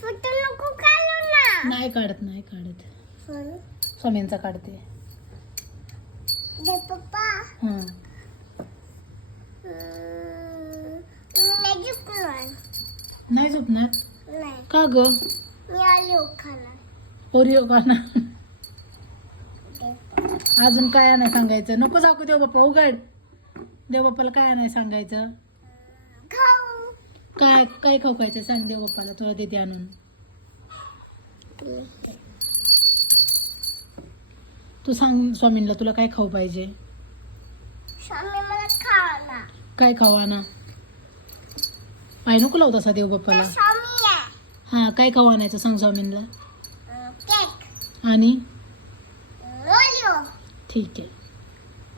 Photo नको काढू ना. नाही काढत स्वामींचा काढते. दे पप्पा. हां नाही झोपणार. नाही झोपणार नाही. का ग? मी आली खाला. ओरिओ खाना. अजून काय नाही सांगायचं. नको सांगू देव बाप्पा. उघड. देव बाप्पाला काय नाही सांगायचं. खाऊ. काय काय खाऊ खायचं सांग देव बाप्पाला. तुला देते आणून. तू सांग स्वामींना तुला काय खाऊ पाहिजे. स्वामी मला खाला. काय खाऊ आणा. पाय नको लावत असा देव बाप्पाला. स्वामी आहे. हा काय खाऊ आणायचं सांग स्वामींना. केक. आणि ओरिओ. ठीक आहे.